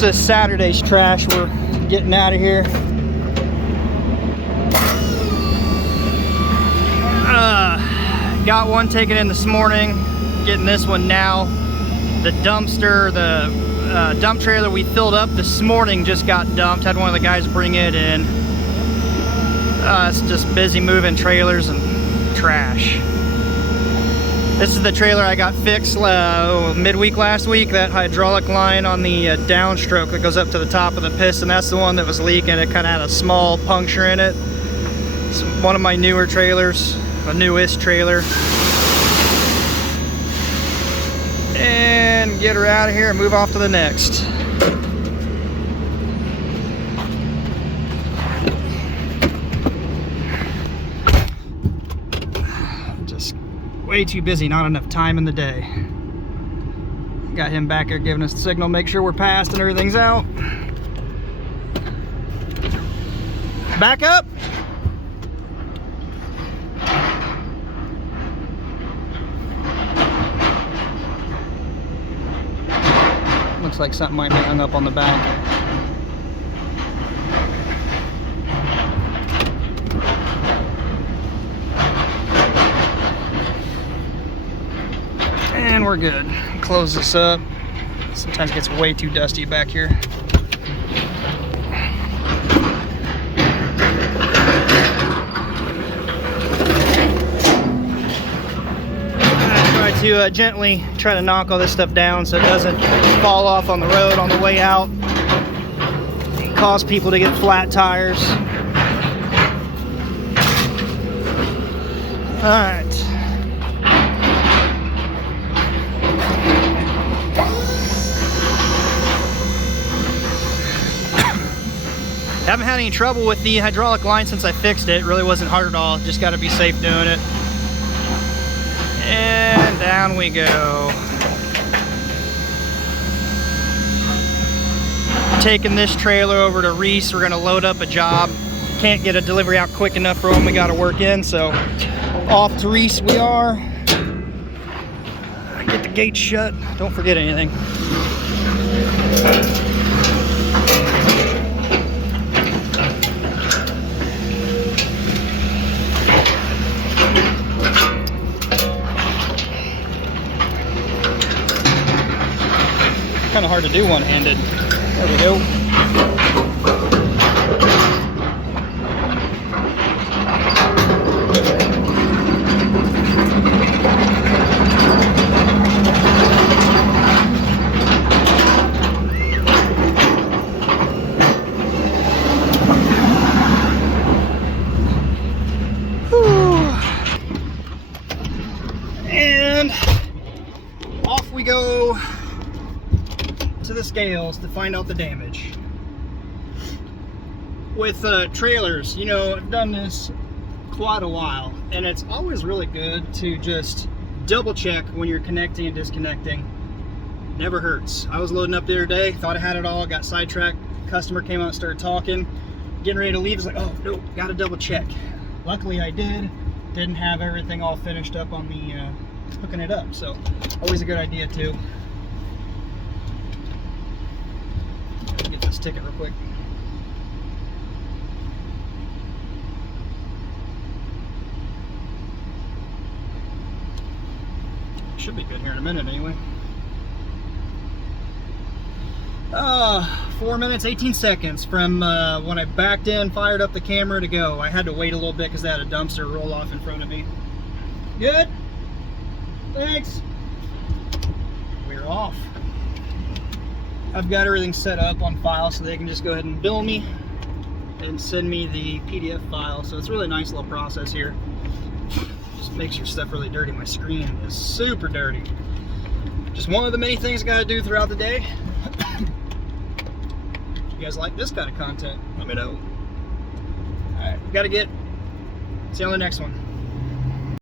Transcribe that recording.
It's a Saturday's trash. We're getting out of here. Got one taken in this morning. Getting this one now. The dumpster, the dump trailer we filled up this morning just got dumped. Had one of the guys bring it in. It's just busy moving trailers and trash. This is the trailer I got fixed midweek last week. That hydraulic line on the downstroke that goes up to the top of the piston, that's the one that was leaking. It kind of had a small puncture in it. It's one of my newer trailers, a newest trailer. And get her out of here and move off to the next. Just way too busy, not enough time in the day. Got him back there giving us the signal, make sure we're passed and everything's out. Back up. Looks like something might be hung up on the back. And we're good. Close this up. Sometimes it gets way too dusty back here. To gently try to knock all this stuff down so it doesn't fall off on the road on the way out and cause people to get flat tires. Alright. Haven't had any trouble with the hydraulic line since I fixed it. It really wasn't hard at all. Just got to be safe doing it. And down we go. Taking this trailer over to Reese. We're gonna load up a job. Can't get a delivery out quick enough for when we gotta work in, so off to Reese we are. Get the gate shut. Don't forget anything. Kind of hard to do one-handed. There we go. Whew. And off we go to the scales to find out the damage. With trailers, you know, I've done this quite a while, and it's always really good to just double check when you're connecting and disconnecting. Never hurts. I was loading up the other day, thought I had it all, got sidetracked. Customer came out and started talking, getting ready to leave. It's like, oh no, gotta double check. Luckily I didn't have everything all finished up on the hooking it up, so always a good idea too. Get this ticket real quick. Should be good here in a minute anyway. 4 minutes 18 seconds from when I backed in, fired up the camera to go. I had to wait a little bit because I had a dumpster roll off in front of me. Good. Thanks. We're off. I've got everything set up on file so they can just go ahead and bill me and send me the PDF file. So it's a really nice little process here. Just makes your stuff really dirty. My screen is super dirty. Just one of the many things I gotta do throughout the day. If you guys like this kind of content, let me know. Alright, gotta get. See you on the next one.